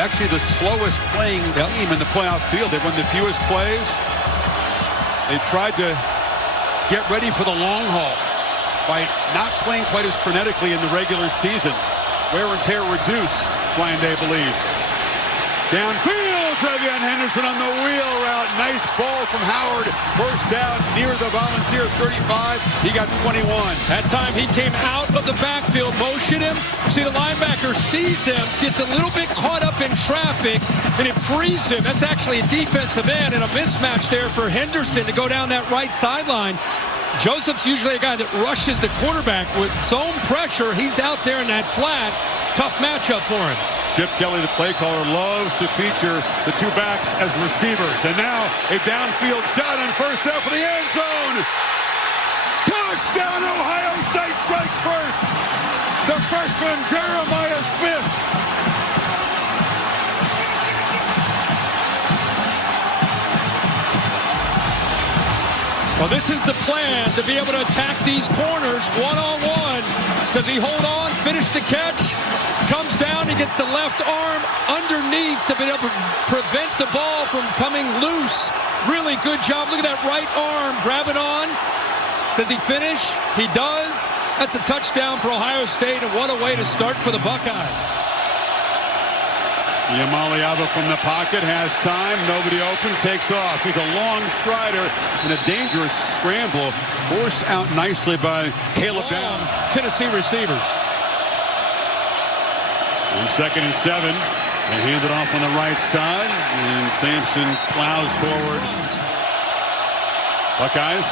actually the slowest playing team in the playoff field. They run the fewest plays. They tried to get ready for the long haul by not playing quite as frenetically in the regular season. Wear and tear reduced, Ryan Day believes. Downfield, TreVeyon Henderson on the wheel route. Nice ball from Howard. First down near the Volunteer 35. He got 21. That time he came out of the backfield, motioned him. See, the linebacker sees him, gets a little bit caught up in traffic, and it frees him. That's actually a defensive end, and a mismatch there for Henderson to go down that right sideline. Joseph's usually a guy that rushes the quarterback with zone pressure. He's out there in that flat. Tough matchup for him. Chip Kelly, the play caller, loves to feature the two backs as receivers. And now a downfield shot on first down for the end zone. Touchdown, Ohio State strikes first. The freshman, Jeremiah Smith. Well, this is the plan, to be able to attack these corners one-on-one. Does he hold on, finish the catch? Comes down, he gets the left arm underneath to be able to prevent the ball from coming loose. Really good job. Look at that right arm grabbing on. Does he finish? He does. That's a touchdown for Ohio State, and what a way to start for the Buckeyes. Yamaliava from the pocket has time. Nobody open. Takes off. He's a long strider and a dangerous scramble. Forced out nicely by Caleb Down. Tennessee receivers. On 2nd and 7. They hand it off on the right side. And Sampson plows forward. Buckeyes,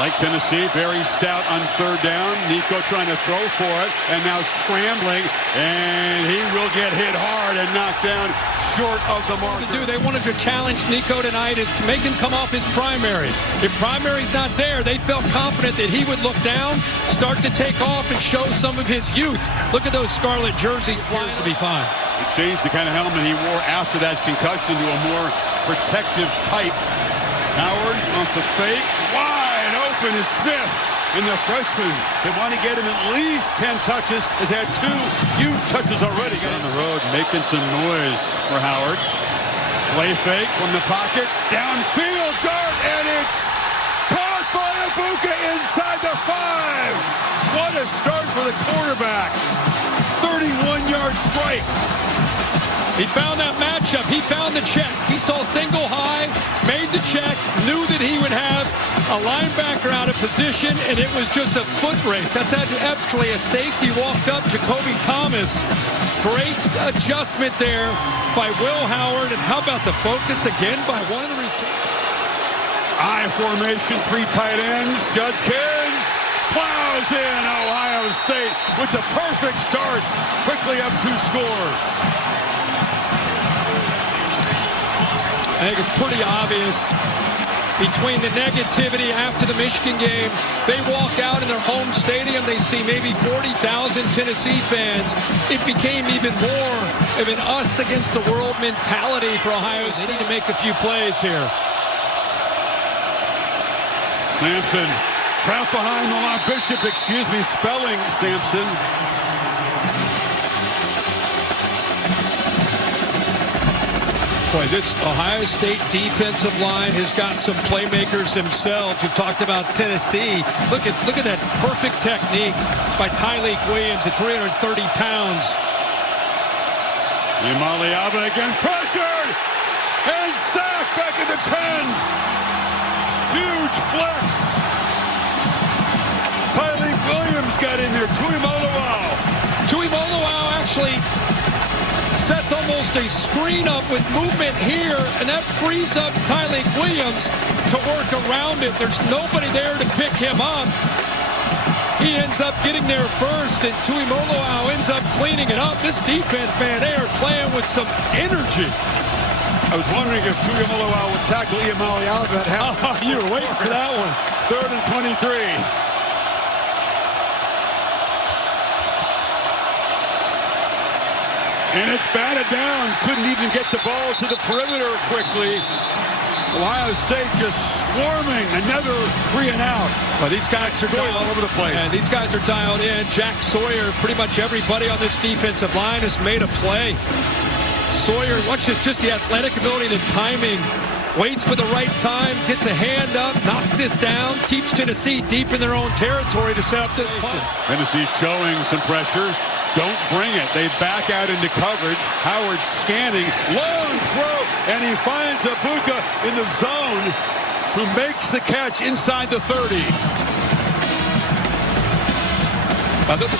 like Tennessee, very stout on 3rd down. Nico trying to throw for it, and now scrambling, and he will get hit hard and knocked down short of the marker. They wanted to challenge Nico tonight, is make him come off his primary. If primary's not there, they felt confident that he would look down, start to take off, and show some of his youth. Look at those scarlet jerseys. Appears to be fine. He changed the kind of helmet he wore after that concussion to a more protective type. Howard off the fake. Wide open is Smith. And the freshman, they want to get him at least 10 touches. Has had 2 huge touches already. Got on the road, making some noise for Howard. Play fake from the pocket. Downfield dart, and it's caught by Abuka inside the 5. What a start for the quarterback. 31-yard strike. He found that matchup. He found the check. He saw single high, made the check, knew that he would have a linebacker out of position, and it was just a foot race. That's actually a safety walked up, Jacoby Thomas. Great adjustment there by Will Howard. And how about the focus again by one of the receivers? I formation, 3 tight ends. Judkins plows in. Ohio State with the perfect start. Quickly up 2 scores. I think it's pretty obvious between the negativity after the Michigan game. They walk out in their home stadium. They see maybe 40,000 Tennessee fans. It became even more of an us against the world mentality for Ohio State. They need to make a few plays here. Sampson trapped behind the line. Bishop, spelling Sampson. Boy, this Ohio State defensive line has got some playmakers themselves. You've talked about Tennessee. Look at that perfect technique by Tyleik Williams at 330 pounds. Yamaliava again, pressured and sacked back at the 10. Huge flex. Tyleik Williams got in there. Tuimoloau actually sets almost a screen up with movement here, and that frees up Tyleik Williams to work around it. There's nobody there to pick him up. He ends up getting there first, and Tuimoloau ends up cleaning it up. This defense, man, they are playing with some energy. I was wondering if Tuimoloau would tackle Yamaliava at half. Oh, you were waiting for that one. 3rd and 23. And it's batted down. Couldn't even get the ball to the perimeter quickly. Ohio State just swarming. Another 3 and out. Well, these guys are dialed all over the place. And these guys are dialed in. Jack Sawyer, pretty much everybody on this defensive line has made a play. Sawyer, watch this, just the athletic ability, the timing. Waits for the right time, gets a hand up, knocks this down, keeps Tennessee deep in their own territory to set up this punt. Tennessee's showing some pressure. Don't bring it. They back out into coverage. Howard scanning, long throw, and he finds Abuka in the zone, who makes the catch inside the 30.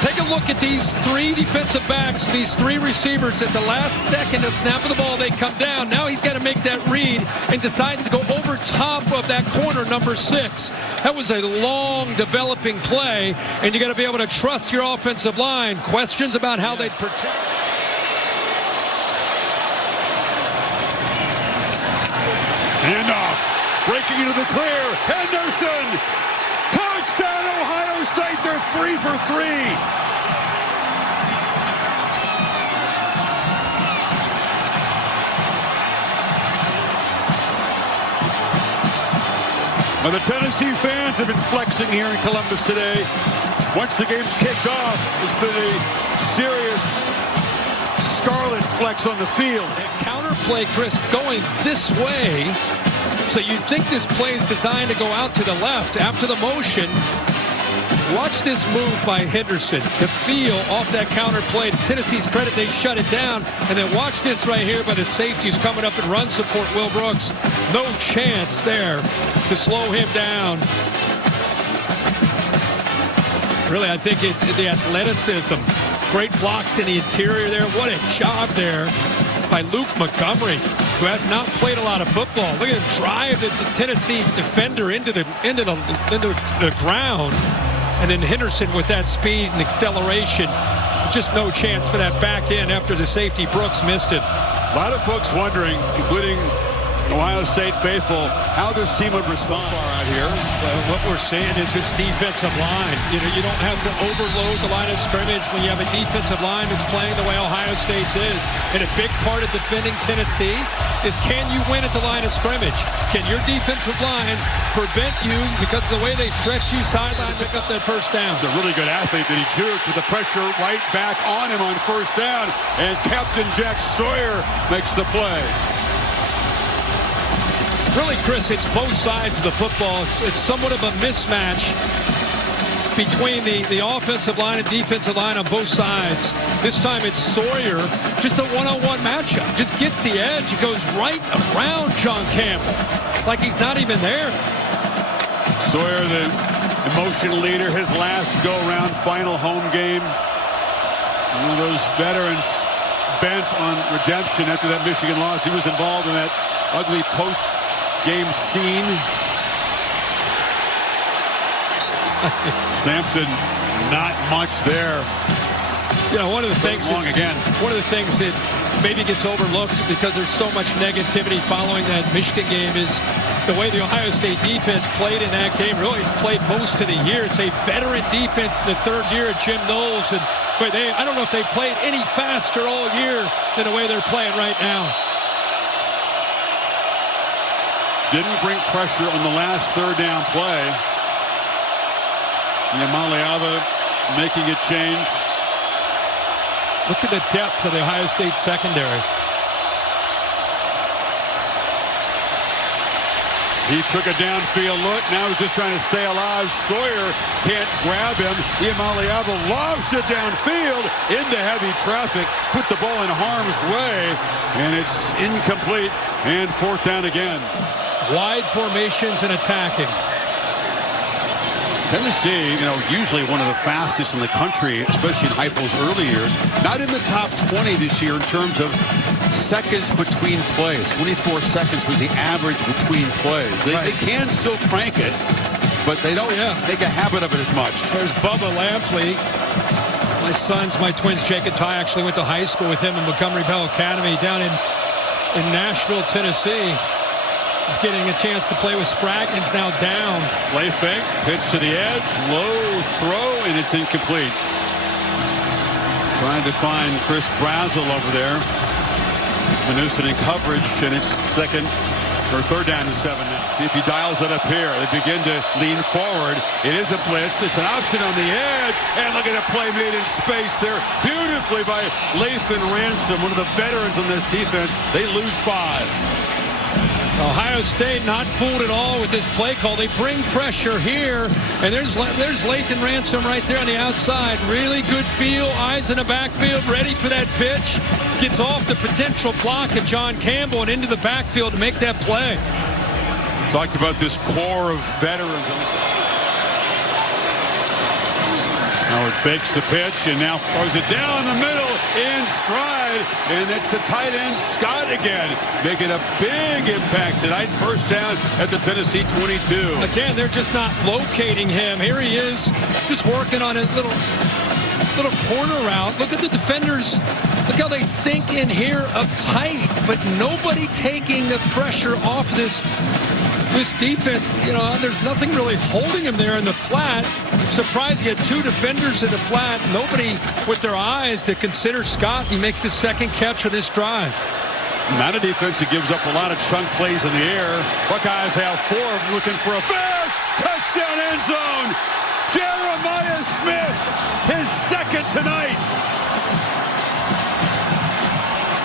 Take a look at these three defensive backs, these three receivers. At the last second, the snap of the ball, they come down. Now he's got to make that read and decides to go over top of that corner, number 6. That was a long developing play, and you got to be able to trust your offensive line. Questions about how they'd protect. Handoff, breaking into the clear. Henderson, touchdown Ohio State. They're 3 for 3. Now the Tennessee fans have been flexing here in Columbus today. Once the game's kicked off, it's been a serious scarlet flex on the field. Counter play, Chris, going this way. So you think this play is designed to go out to the left after the motion. Watch this move by Henderson. The feel off that counter play. To Tennessee's credit, they shut it down. And then watch this right here by the safeties coming up and run support Will Brooks. No chance there to slow him down. Really, I think the athleticism. Great blocks in the interior there. What a job there by Luke Montgomery, who has not played a lot of football. Look at him drive the Tennessee defender into the ground. And then Henderson with that speed and acceleration. Just no chance for that back end after the safety. Brooks missed it. A lot of folks wondering, including Ohio State faithful, how this team would respond out here. What we're seeing is this defensive line. You don't have to overload the line of scrimmage when you have a defensive line that's playing the way Ohio State's is. And a big part of defending Tennessee is, can you win at the line of scrimmage? Can your defensive line prevent you, because of the way they stretch you sideline, pick up that first down? He's a really good athlete that he juked with the pressure right back on him on first down. And Captain Jack Sawyer makes the play. Really, Chris, it's both sides of the football. It's somewhat of a mismatch between the offensive line and defensive line on both sides. This time it's Sawyer, just a one-on-one matchup. Just gets the edge. He goes right around John Campbell like he's not even there. Sawyer, the emotional leader, his last go-around final home game. One of those veterans bent on redemption after that Michigan loss. He was involved in that ugly post-game scene. Sampson, not much there. You know, one of the things that maybe gets overlooked because there's so much negativity following that Michigan game is the way the Ohio State defense played in that game. Really, it's played most of the year. It's a veteran defense in the third year of Jim Knowles, and I don't know if they played any faster all year than the way they're playing right now. Didn't bring pressure on the last third down play. Yamaliava making a change. Look at the depth of the Ohio State secondary. He took a downfield look. Now he's just trying to stay alive. Sawyer can't grab him. Yamaliava lobs it downfield into heavy traffic. Put the ball in harm's way. And it's incomplete. And fourth down again. Wide formations and attacking. Tennessee, usually one of the fastest in the country, especially in Heupel's early years. Not in the top 20 this year in terms of seconds between plays. 24 seconds was the average between plays. They can still crank it, but they don't make a habit of it as much. There's Bubba Lampley. My twins, Jake and Ty, actually went to high school with him in Montgomery Bell Academy down in Nashville, Tennessee. He's getting a chance to play with Spraggins now down. Play fake, pitch to the edge, low throw, and it's incomplete. Trying to find Chris Brazzell over there. Manoosen in coverage, and it's third down and 7 now. See if he dials it up here. They begin to lean forward. It is a blitz. It's an option on the edge. And look at a play made in space there beautifully by Lathan Ransom, one of the veterans on this defense. They lose 5. Ohio State not fooled at all with this play call. They bring pressure here, and there's Lathan Ransom right there on the outside. Really good feel, eyes in the backfield, ready for that pitch. Gets off the potential block of John Campbell and into the backfield to make that play. Talked about this core of veterans. Howard fakes the pitch and now throws it down the middle in stride. And that's the tight end, Scott, again, making a big impact tonight. First down at the Tennessee 22. Again, they're just not locating him. Here he is, just working on his little corner route. Look at the defenders. Look how they sink in here up tight, but nobody taking the pressure off this defense. You know, there's nothing really holding him there in the flat. Surprised you had 2 defenders in the flat. Nobody with their eyes to consider Scott. He makes the second catch of this drive. Not a defense that gives up a lot of chunk plays in the air. Buckeyes have 4 looking for a fair touchdown end zone. Jeremiah Smith, his second tonight.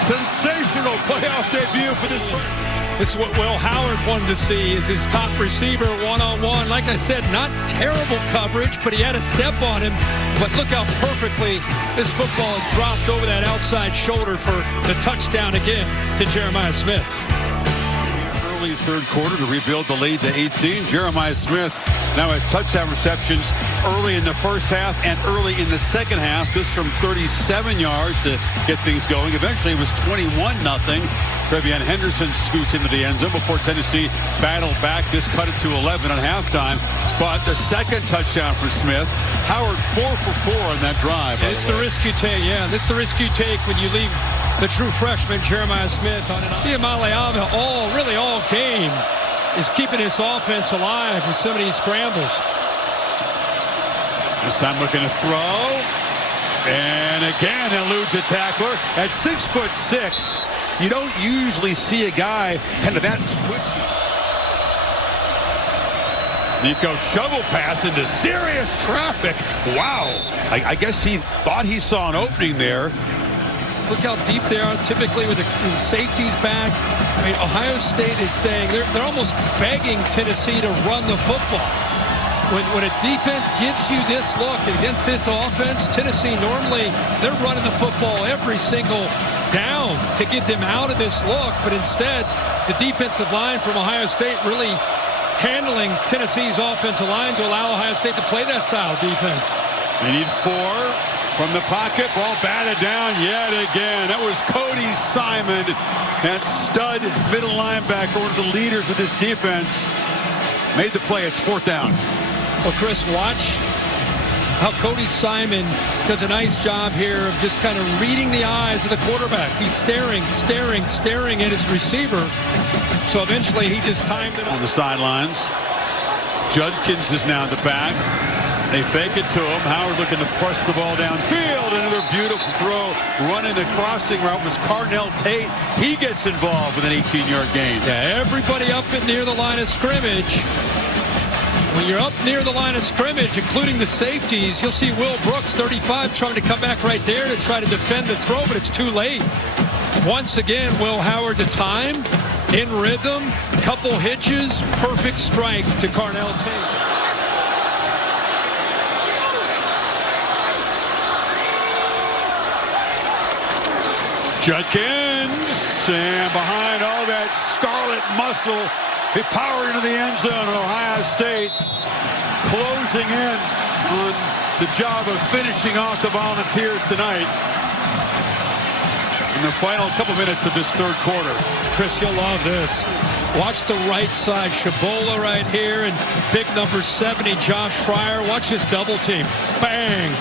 Sensational playoff debut for this person. This is what Will Howard wanted to see, is his top receiver one-on-one. Like I said, not terrible coverage, but he had a step on him. But look how perfectly this football has dropped over that outside shoulder for the touchdown again to Jeremiah Smith. Early third quarter to rebuild the lead to 18. Jeremiah Smith now has touchdown receptions early in the first half and early in the second half. This from 37 yards to get things going. Eventually it was 21-0. Trevion Henderson scoots into the end zone before Tennessee battled back. This cut it to 11 at halftime. But the second touchdown for Smith. Howard 4 for 4 on that drive. This is the risk you take, yeah. This is the risk you take when you leave the true freshman Jeremiah Smith on an Iamaleava all game is keeping this offense alive with some of these scrambles. This time looking to throw. And again eludes a tackler at 6'6". You don't usually see a guy kind of that twitchy. Nico shovel pass into serious traffic. Wow. I guess he thought he saw an opening there. Look how deep they are typically with the safeties back. I mean, Ohio State is saying they're almost begging Tennessee to run the football. When a defense gives you this look against this offense, Tennessee normally they're running the football every single down to get them out of this look, but instead the defensive line from Ohio State really handling Tennessee's offensive line to allow Ohio State to play that style of defense. They need 4 from the pocket. Ball batted down yet again. That was Cody Simon, that stud middle linebacker, one of the leaders of this defense. Made the play. It's 4th down. Well, Chris, watch how Cody Simon does a nice job here of just kind of reading the eyes of the quarterback. He's staring at his receiver. So eventually he just timed it on the sidelines. Judkins is now in the back. They fake it to him. Howard looking to push the ball downfield. Another beautiful throw. Running the crossing route was Carnell Tate. He gets involved with an 18-yard gain. Yeah, everybody up and near the line of scrimmage. When you're up near the line of scrimmage, including the safeties, you'll see Will Brooks, 35, trying to come back right there to try to defend the throw, but it's too late. Once again, Will Howard to time, in rhythm, couple hitches, perfect strike to Carnell Tate. Judkins, and behind all that scarlet muscle, he powered into the end zone, and Ohio State closing in on the job of finishing off the Volunteers tonight in the final couple minutes of this third quarter. Chris, you'll love this. Watch the right side, Shabola right here, and big number 70, Josh Fryer. Watch this double team. Bang!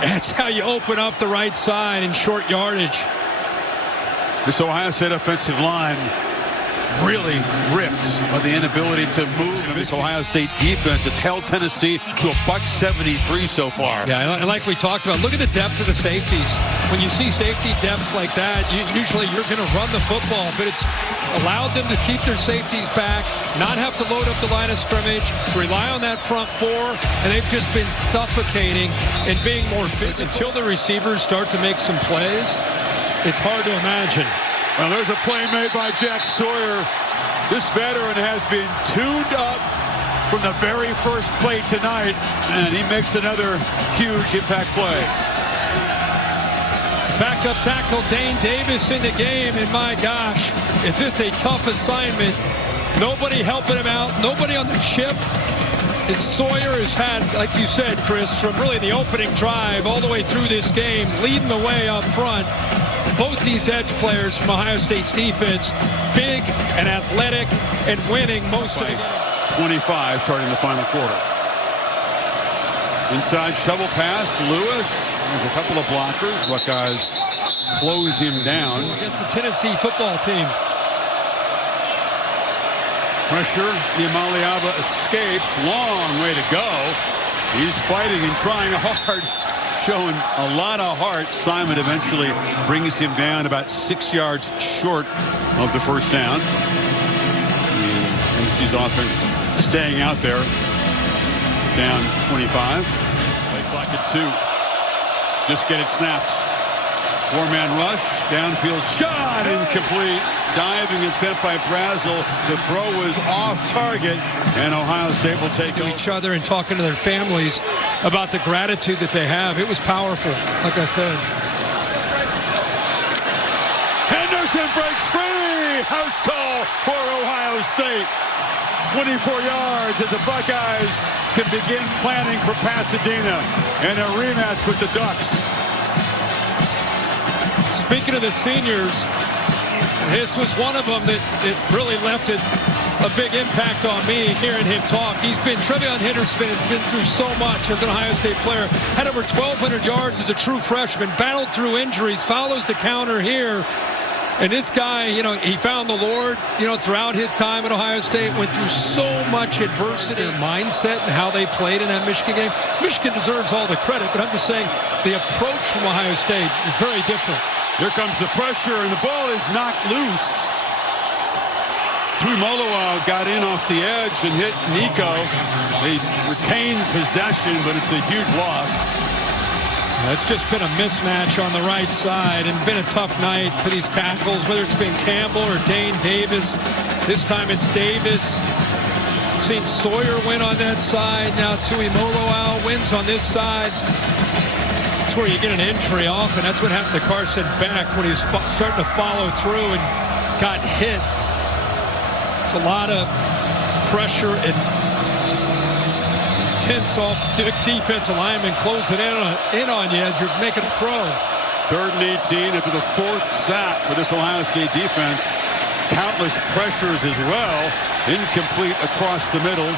That's how you open up the right side in short yardage. This Ohio State offensive line really ripped by the inability to move this Ohio State defense. It's held Tennessee to a $173 so far. Yeah, and like we talked about, look at the depth of the safeties. When you see safety depth like that, usually you're going to run the football, but it's allowed them to keep their safeties back, not have to load up the line of scrimmage, rely on that front four, and they've just been suffocating and being more fit. Until the receivers start to make some plays, it's hard to imagine. Well, there's a play made by Jack Sawyer. This veteran has been tuned up from the very first play tonight, and he makes another huge impact play. Backup tackle Dane Davis in the game, and my gosh, is this a tough assignment. Nobody helping him out, nobody on the chip. And Sawyer has had, like you said, Chris, from really the opening drive all the way through this game, leading the way up front. Both these edge players from Ohio State's defense, big and athletic and winning most of the game. 25 starting the final quarter. Inside shovel pass, Lewis. There's a couple of blockers. Buckeyes close him down. Against the Tennessee football team. Pressure, Iamaleava escapes. Long way to go. He's fighting and trying hard. Showing a lot of heart. Simon eventually brings him down about 6 yards short of the first down. And Tennessee's offense staying out there. Down 25. Play clock at 2. Just get it snapped. Four-man rush. Downfield shot. Incomplete. Diving attempt by Brazel. The throw was off target, and Ohio State will take to each other and talking to their families about the gratitude that they have. It was powerful, like I said. Henderson breaks free. House call for Ohio State. 24 yards as the Buckeyes can begin planning for Pasadena and a rematch with the Ducks. Speaking of the seniors, this was one of them that really left a big impact on me hearing him talk. Trevion Henderson has been through so much as an Ohio State player. Had over 1,200 yards as a true freshman, battled through injuries, follows the counter here. And this guy, he found the Lord, throughout his time at Ohio State, went through so much adversity. Their mindset and how they played in that Michigan game. Michigan deserves all the credit, but I'm just saying the approach from Ohio State is very different. Here comes the pressure, and the ball is knocked loose. Tuimoloau got in off the edge and hit Nico. They retained possession, but it's a huge loss. It's just been a mismatch on the right side and been a tough night for these tackles, whether it's been Campbell or Dane Davis. This time it's Davis. Seen Sawyer win on that side. Now Tuimoloau wins on this side. That's where you get an injury often. That's what happened to Carson Beck when he's starting to follow through and got hit. It's a lot of pressure and tense off defensive linemen closing in on you as you're making a throw. 3rd and 18 after the 4th sack for this Ohio State defense. Countless pressures as well. Incomplete across the middle.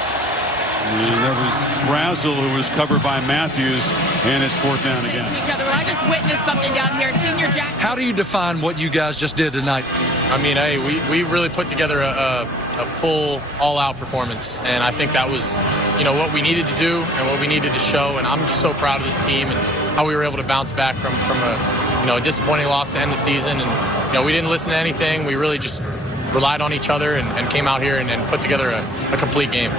And there was Brazel who was covered by Matthews, and it's 4th down again. Each other. I just witnessed something down here. Senior Jack. How do you define what you guys just did tonight? I mean, hey, we really put together a full, all-out performance, and I think that was, what we needed to do and what we needed to show. And I'm just so proud of this team and how we were able to bounce back from a disappointing loss to end the season. And we didn't listen to anything. We really just relied on each other and came out here and put together a complete game.